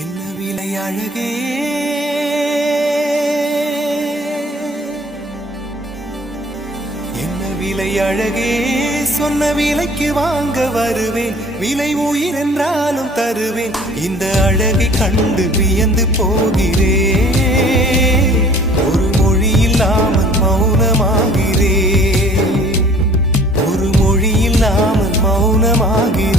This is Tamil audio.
என்ன விலை அழகே, என்ன விலை அழகே, சொன்ன விலைக்கு வாங்க வருவேன். விலை உயிர் என்றாலும் தருவேன். இந்த அழகை கண்டு வியந்து போகிறேன். ஒரு மொழி இல்லாமல் மௌனமாகிறேன். ஒரு மொழி இல்லாமல் மௌனமாகிறேன்.